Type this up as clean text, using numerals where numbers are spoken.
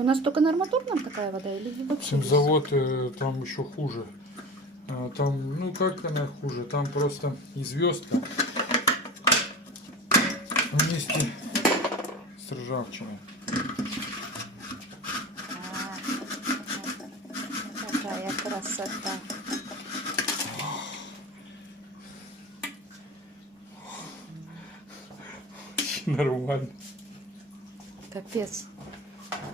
У нас только на арматурном такая вода или вообще? Химзавод там еще хуже. Там, ну как она хуже? Там просто и звездка вместе с ржавчиной. Какая красота. Нормально. Капец.